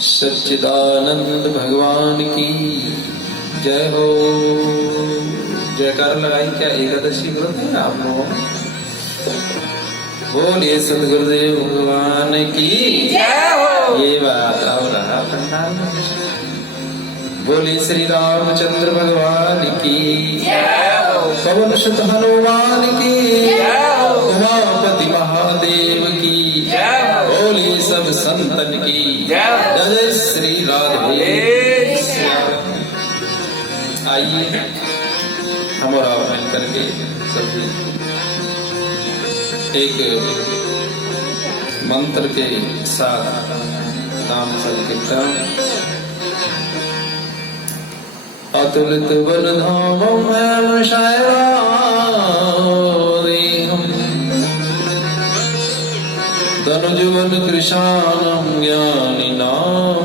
सच्चिदानंद भगवान की जय हो। जयकार लगाई क्या एकादशी व्रत है आप लोगों? बोलिए सदगुरुदेव भगवान की जय हो। ये बात हो रहा पंडाल में। बोलिए श्री रामचंद्र भगवान की जय हो। पवन सुत हनुमान की जय हो। उमापति महादेव की जय हो। बोलिए सब संतन की जय हो। जय श्री राधे। आइए हम और आप मिलकर के सभी एक मंत्र के साथ नाम संकीर्तन। अतुलित बलधामं शायरादेहं तनुजुवन कृशानं ज्ञानिनामग्रगण्यं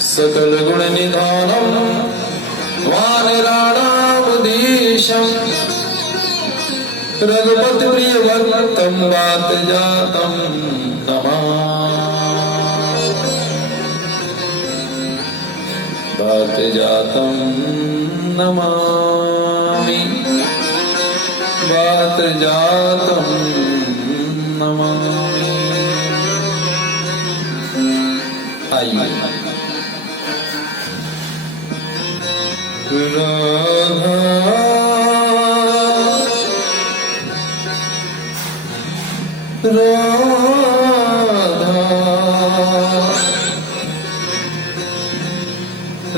सकल गुण निधानं वानराणामुदीशं रघुपति प्रिय भक्तं वात जातं वात जातं नमामि। वात जातं नमामि। आइए राधा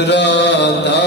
राधा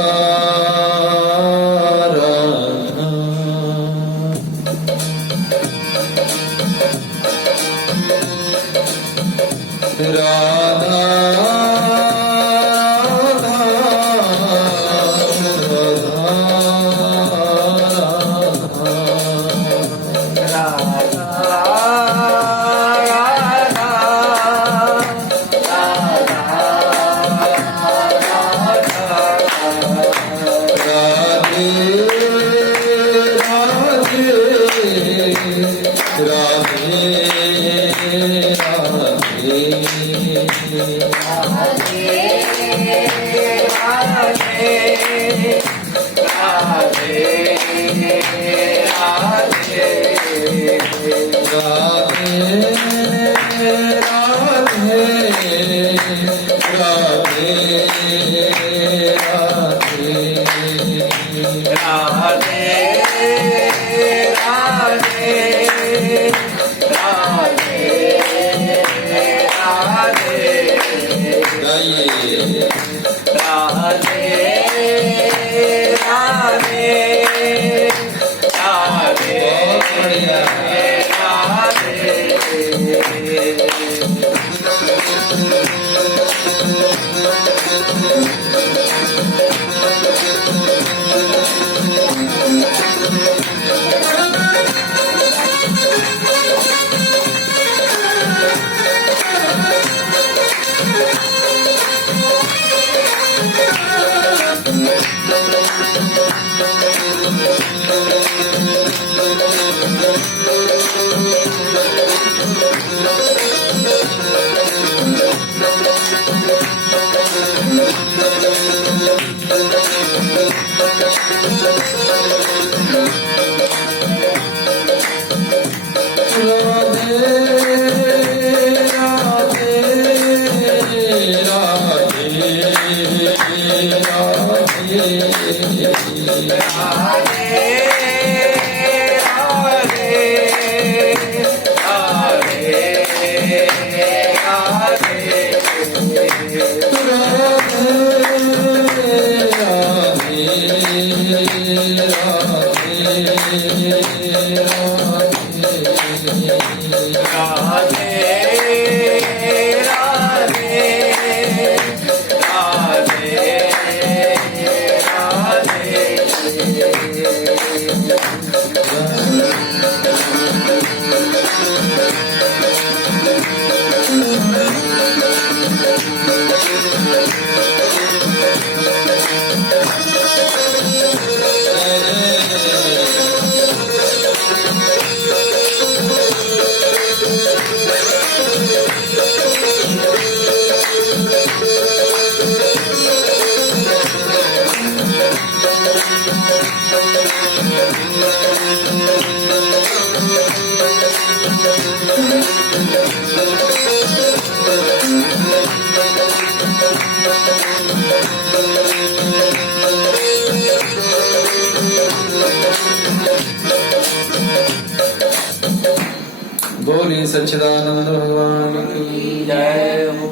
बोलिए सच्चिदानंद भगवान की जय हो।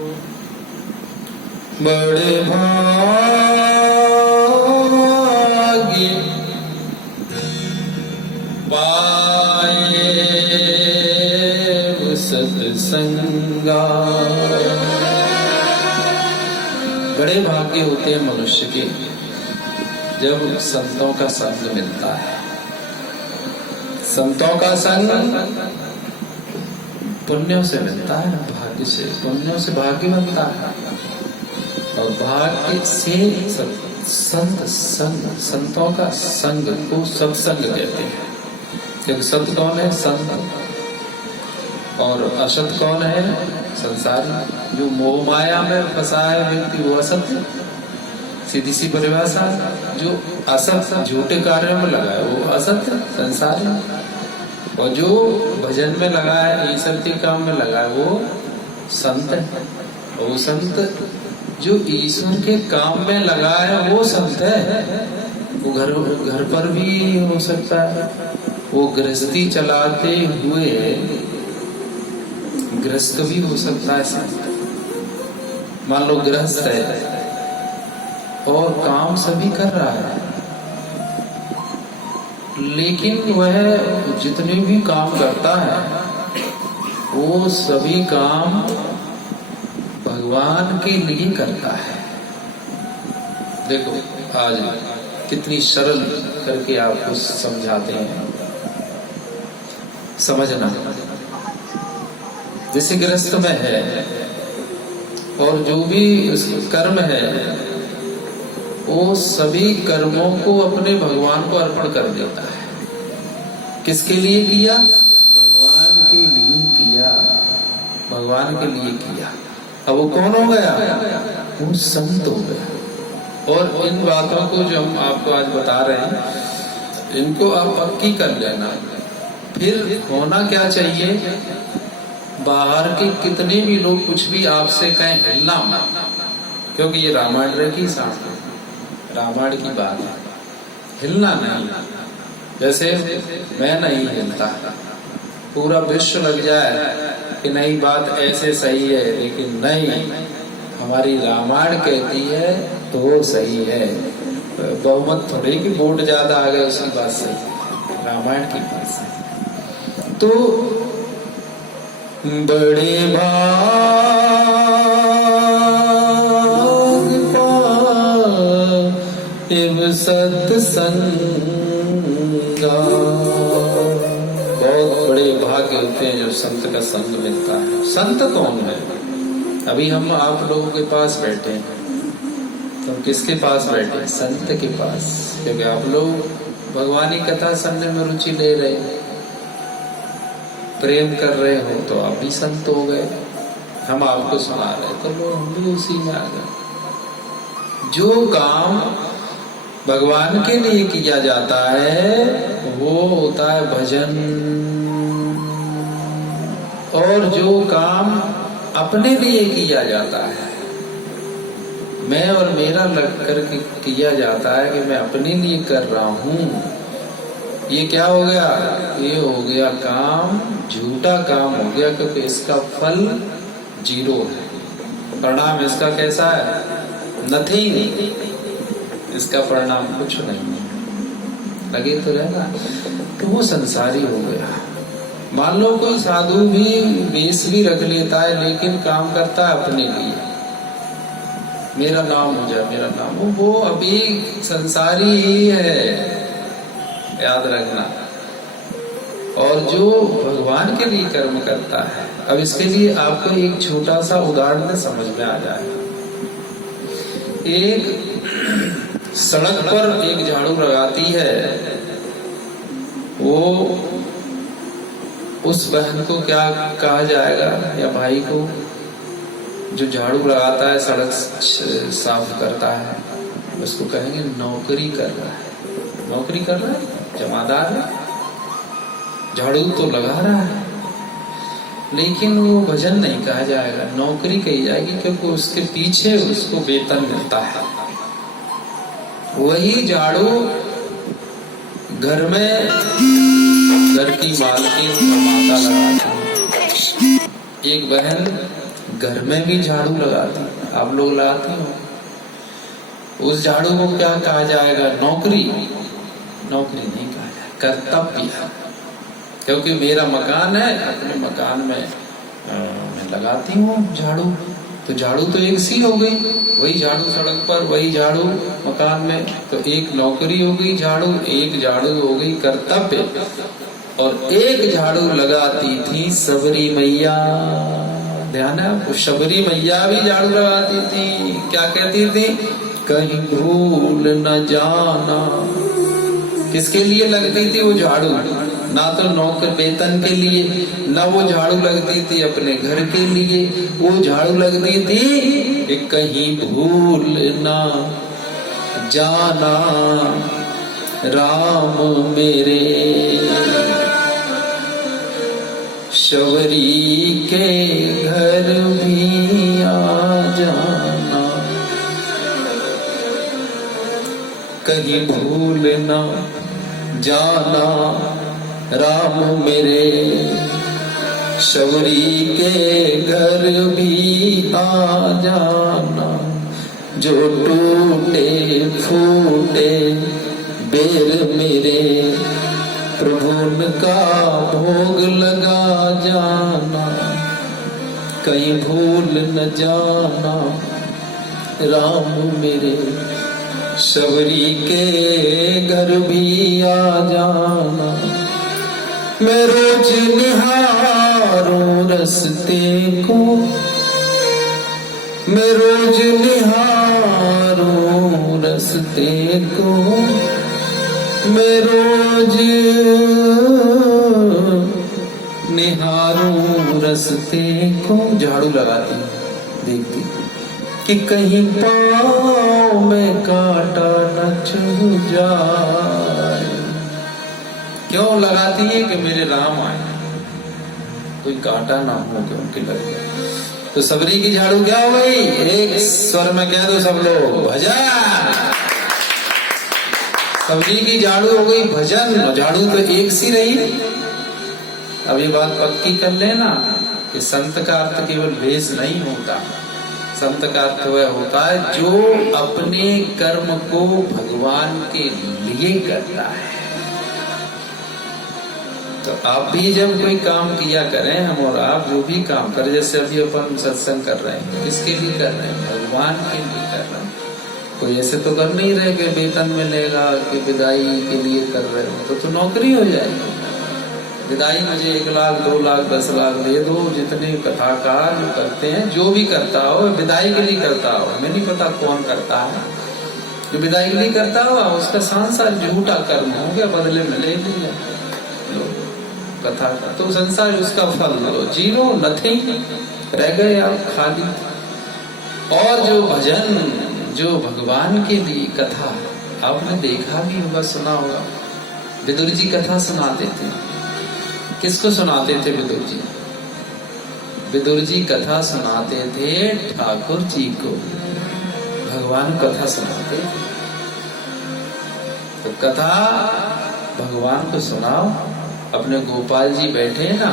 बड़े भाग्य पाए सत्संगा। बड़े भाग्य होते हैं मनुष्य के जब संतों का संग मिलता है। संतों का संग पुण्यों से मिलता है, भाग्य से, पुण्यों से भाग्य बनता है और भाग्य से संत संग, संतों का संग को सत्संग कहते हैं। जब सत कौन है? संत। और असत कौन है? संसारी। जो मोह माया में फंसा है व्यक्ति वो असत है, सीधी सी परिभाषा। जो असत झूठे कार्यों में लगा है वो असत है, संसारी। और जो भजन में लगा है, ईश्वर के काम में लगा है वो संत है। और वो संत जो ईश्वर के काम में लगा है वो संत है। वो घर पर भी हो सकता है, वो गृहस्थी चलाते हुए गृहस्थ भी हो सकता है संत। मान लो गृहस्थ है और काम सभी कर रहा है, लेकिन वह जितने भी काम करता है वो सभी काम भगवान के लिए करता है। देखो आज कितनी सरल करके आपको समझाते हैं, समझना। जैसे गृहस्थ में है और जो भी कर्म है वो सभी कर्मों को अपने भगवान को अर्पण कर देता है। किसके लिए किया? भगवान के लिए किया, भगवान के लिए किया। अब वो कौन हो गया? वो संत हो गया। और इन बातों को जो हम आपको आज बता रहे हैं इनको आप पक्की कर लेना। फिर होना क्या चाहिए? बाहर के कितने भी लोग कुछ भी आपसे कहें, हिलना मत, क्योंकि ये रामायण की साथ रामायण की बात है। हिलना नहीं। जैसे मैं नहीं हिलता, पूरा विश्व लग जाए कि नहीं बात ऐसे सही है, लेकिन नहीं, हमारी रामायण कहती है तो सही है। बहुमत थोड़ी कि वोट ज्यादा आ गए उसकी बात सही, रामायण की बात सही। तो बड़े सत्संगा। बहुत बड़े भाग्य होते हैं जब संत का संग मिलता है। संत कौन है? अभी हम आप लोगों के पास बैठे हैं, तो किसके पास बैठे? संत के पास, क्योंकि आप लोग भगवानी कथा सुनने में रुचि ले रहे, प्रेम कर रहे हो, तो आप भी संत हो गए। हम आपको सुना रहे तो लोग हम भी उसी में आ गए। जो काम भगवान के लिए किया जाता है वो होता है भजन, और जो काम अपने लिए किया जाता है, मैं और मेरा लग कर किया जाता है कि मैं अपने लिए कर रहा हूं, ये क्या हो गया? ये हो गया काम, झूठा काम हो गया, क्योंकि इसका फल जीरो है। परिणाम इसका कैसा है? नथिंग। इसका परिणाम कुछ नहीं है, लगे तो रहेगा। तो वो संसारी हो गया। मान लो कोई साधु भी वेश भी रख लेता है, लेकिन काम करता है अपने लिए, मेरा नाम हो जाए, मेरा नाम, वो अभी संसारी ही है, याद रखना। और जो भगवान के लिए कर्म करता है, अब इसके लिए आपको एक छोटा सा उदाहरण समझ में आ जाएगा। एक सड़क पर एक झाड़ू लगाती है, वो उस बहन को क्या कहा जाएगा, या भाई को जो झाड़ू लगाता है, सड़क साफ करता है, उसको कहेंगे नौकरी कर रहा है। नौकरी कर रहा है, जमादार है, झाड़ू तो लगा रहा है, लेकिन वो भजन नहीं कहा जाएगा, नौकरी कही जाएगी, क्योंकि उसके पीछे उसको वेतन मिलता है। वही झाड़ू घर में घर की मालकिन और माता लगाती है। एक बहन घर में भी झाड़ू लगाती है, आप लोग लगाती हो। उस झाड़ू को क्या कहा जाएगा? नौकरी? नौकरी नहीं कहा जाएगा, कर्तव्य। क्योंकि मेरा मकान है, अपने मकान में मैं लगाती हूँ झाड़ू, तो झाड़ू तो एक सी हो गई, वही झाड़ू सड़क पर, वही झाड़ू मकान में, तो एक नौकरी हो गई झाड़ू, एक झाड़ू हो गई कर्तव्य। और एक झाड़ू लगाती थी सबरी मैया, ध्यान है, शबरी मैया भी झाड़ू लगाती थी। क्या कहती थी? कहीं भूल न जाना। किसके लिए लगती थी वो झाड़ू? ना तो नौकर वेतन के लिए, ना वो झाड़ू लगती थी अपने घर के लिए, वो झाड़ू लगती थी कि कहीं भूल ना जाना राम मेरे, शबरी के घर भी आ जाना, कहीं भूल ना जाना राम मेरे, शबरी के घर भी आ जाना। जो टूटे फूटे बेर मेरे, प्रभु का भोग लगा जाना, कहीं भूल न जाना राम मेरे, शबरी के घर भी आ जाना। मैं रोज निहारूं रस्ते को, मैं रोज निहारूं रस्ते को, मैं रोज निहारूं रस्ते को। झाड़ू लगाती देखती कि कहीं पाँव में कांटा न चुभ जाए। क्यों लगाती है? कि मेरे राम आए, कोई कांटा ना हो कि उनके लग जाए। तो सबरी की झाड़ू क्या हो गई? एक स्वर में कह दो सब लोग, भजन। सबरी की झाड़ू हो गई भजन। झाड़ू तो एक सी रही। अब ये बात पक्की कर लेना कि संत का अर्थ केवल भेष नहीं होता। संत का अर्थ वह होता है जो अपने कर्म को भगवान के लिए करता है। तो आप भी जब कोई काम किया करें, हम और आप जो भी काम करें, जैसे अभी अपन सत्संग कर रहे हैं, किसके लिए कर रहे हैं? भगवान के लिए कर रहे हैं। कोई ऐसे तो कर नहीं रहे कि वेतन मिलेगा, कि विदाई के लिए कर रहे हो, तो नौकरी हो जाएगी। विदाई मुझे 1 लाख 2 लाख 10 लाख दे दो। जितने कथाकार जो करते हैं, जो भी करता हो विदाई के लिए करता हो, हमें नहीं पता कौन करता है। जो विदाई के लिए करता हो उसका संसार झूठा कर्म हो गया, बदले में ले लिया कथा का, तो संसार उसका फल लो, जीरो, नथिंग, रह गए आप खाली। और जो भजन, जो भगवान के लिए कथा, आपने देखा भी होगा, सुना होगा, विदुर जी कथा सुनाते थे। किसको सुनाते थे विदुर जी? विदुर जी कथा सुनाते थे ठाकुर जी को, भगवान कथा सुनाते थे। तो कथा भगवान को सुनाओ। अपने गोपाल जी बैठे हैं ना,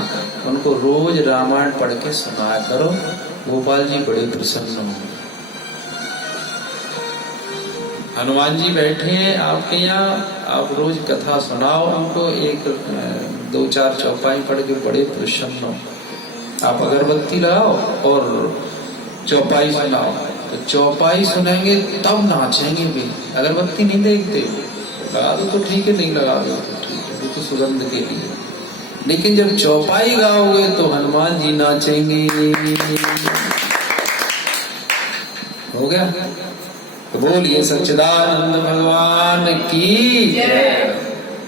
उनको रोज रामायण पढ़ के सुनाया करो, गोपाल जी बड़े प्रसन्न होंगे। हनुमान जी बैठे हैं आपके यहाँ, आप रोज कथा सुनाओ उनको, 1-2-4 चौपाई पढ़ के बड़े प्रसन्न हो। आप अगरबत्ती लगाओ और चौपाई सुनाओ, तो चौपाई सुनेंगे तब नाचेंगे भी। अगरबत्ती नहीं देखते, लगा दो तो ठीक है, नहीं लगा दो तो ठीक है, वो तो सुगंध के लिए। लेकिन जब चौपाई गाओगे तो हनुमान जी नाचेंगे। हो गया? तो बोलिए सच्चिदानंद भगवान की जय।